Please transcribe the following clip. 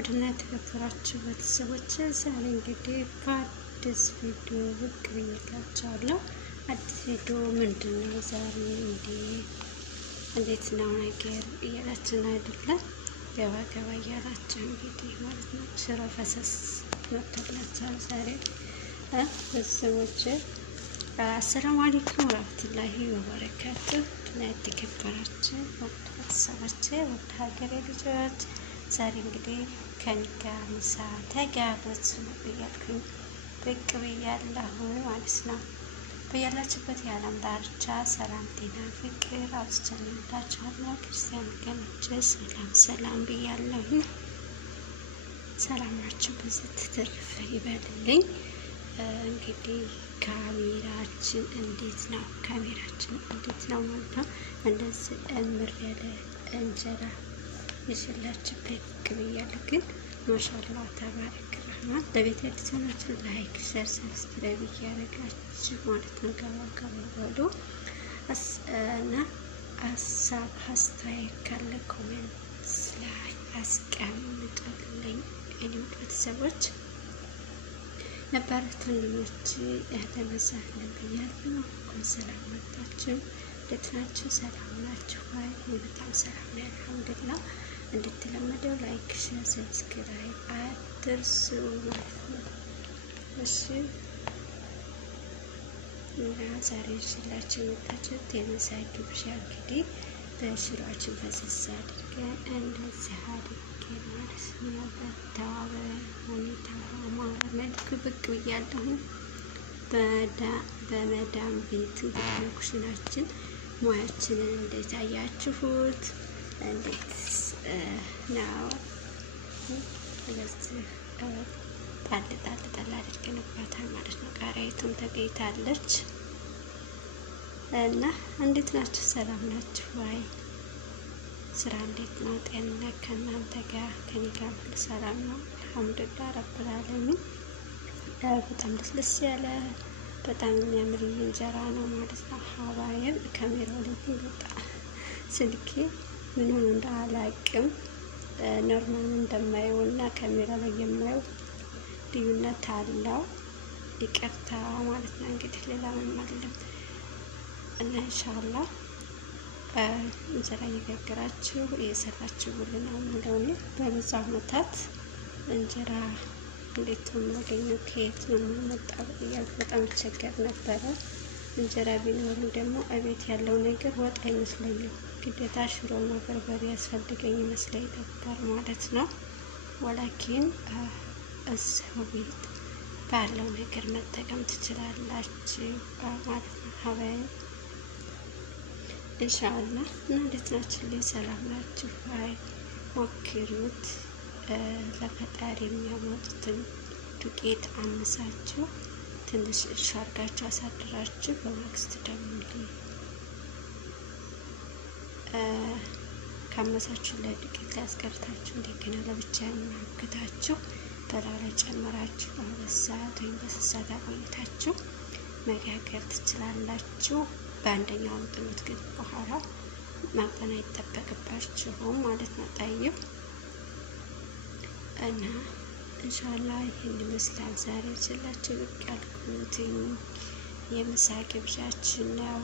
ውድና የተከበራችሁ ቤተሰቦች ዛሬ እንግዲህ በአዲስ ቪዲዮ ብቅ ብዬላችኋለሁ። አዲስ ቪዲዮ ምንድን ነው? ዛሬ እንዴት ነው ነገር እያላችን አይደለም? ገባ ገባ እያላችሁ እንግዲህ ማለት ነው። ሽሮ ፈሰስ መጥቶላችኋል ዛሬ ቤተሰቦች። አሰላሙ አለይኩም ወራህመቱላሂ ወበረካቱህ። እና የተከበራችሁ ቤተሰቦች ወደ ሀገሬ ልጆች ዛሬ እንግዲህ ከእኔ ጋር ምሳ ተጋበዙ እያልኩኝ ብቅ ብያለሁ ማለት ነው። በያላችሁበት የዓለም ዳርቻ ሰላም፣ ጤና፣ ፍቅር አብዝቼላችኋለሁ። ክርስቲያን ወገኖቼ ሰላም ሰላም ብያለሁ። ሰላማችሁ በዚህ ትርፍ ይበልልኝ። እንግዲህ ካሜራችን እንዴት ነው? ካሜራችን እንዴት ነው ማለት ነው። እንደዚህ እምር ያለ እንጀራ ይዤላችሁ ብቅ ብያለሁ። ግን ማሻአላህ ተባረክ ረህማን። ለቤት አዲሶናችሁ ላይክ፣ ሼር፣ ሰብስክራይብ እያደረጋችሁ ማለት ነው ገባ ገባ በሉ እና ሀሳብ አስተያየት ካለ ኮሜንት ላይ አስቀምጡልኝ። እኔ ቤተሰቦች ነባራት ወንድሞች እህለን ወሰህለን ብያለሁ። እንኳን ሰላም መጣችሁ። እንዴት ናችሁ? ሰላም ናችሁ ወይ? በጣም ሰላም ነው አልሐምዱሊላህ። እንደተለመደው ላይክ፣ ሼር፣ ሰብስክራይብ አትርሱ ማለት ነው። እሺ እና ዛሬ ይዤላችሁ የመጣሁት የምሳ ግብዣ እንግዲህ በሽሮአችን ፈሰስ አድርገን እንደዚህ አድርገን ማለት ነው በተዋበ ሁኔታ በአማረ መልኩ ብቅ ብያለሁ። በመዳም ቤት እንግዲህ ኩሽናችን ሙያችንን እንዴት አያችሁት? እንዴት ነው? ስለዚህ ጣል አድርገንባታል ማለት ነው። ቃሪያይቱም ተገኝታለች እና እንዴት ናችሁ? ሰላም ናችሁ ወይ? ስራ እንዴት ነው? ጤንነት ከእናንተ ጋር? ከኔ ጋር ሁሉ ሰላም ነው አልሐምዱሊላህ ረብል ዓለሚን። በጣም ደስ ያለ በጣም የሚያምር እንጀራ ነው ማለት ነው። ሀባይም ካሜራው ላይ በጣም ስልኬ ምን ሆኖ እንዳላቅም ኖርማል እንደማየው እና ካሜራ ላይ የማየው ልዩነት አለው። ይቅርታ ማለት ነው እንግዲህ ሌላ ምንም አይደለም። እና ኢንሻአላህ እንጀራ እየጋገራችሁ እየሰራችሁ ሁሉ ነው እንደሆነ በብዙ ዓመታት እንጀራ እንዴት ነው የማገኘው? ከየት ነው የማመጣው? እያልኩ በጣም ቸገር ነበረ። እንጀራ ቢኖርም ደግሞ እቤት ያለው ነገር ወጥ አይመስለኝም። ግዴታ ሽሮና በርበሬ ያስፈልገኝ ይመስለኝ ነበር ማለት ነው። ወላኪን እዚሁ ቤት ባለው ነገር መጠቀም ትችላላችሁ ማለት ነው። ሀባይ ኢንሻአላህ። እንዴት ናችሁ? ሰላም ናችሁ? አይ ሞክሩት። ለፈጣሪ የሚያመጡትን ዱቄት አነሳችሁ ትንሽ እርሻ አድርጋችሁ አሳድራችሁ በማግስት ደግሞ ካመሳችሁ ለዱቄት ላይ አስቀርታችሁ እንደገና ለብቻ የሚያግታችሁ በላዩ ላይ ጨምራችሁ በሁለት ሰዓት ወይም በሶስት ሰዓት አቆይታችሁ መጋገር ትችላላችሁ። በአንደኛው ጥሉት ግን በኋላ ማጠን አይጠበቅባችሁም ማለት ነው። ጠይብ እና ኢንሻአላህ ይህን ይመስላል ዛሬ ይዤላችሁ ብቅ ያልኩት የምሳ ግብዣችን ነው።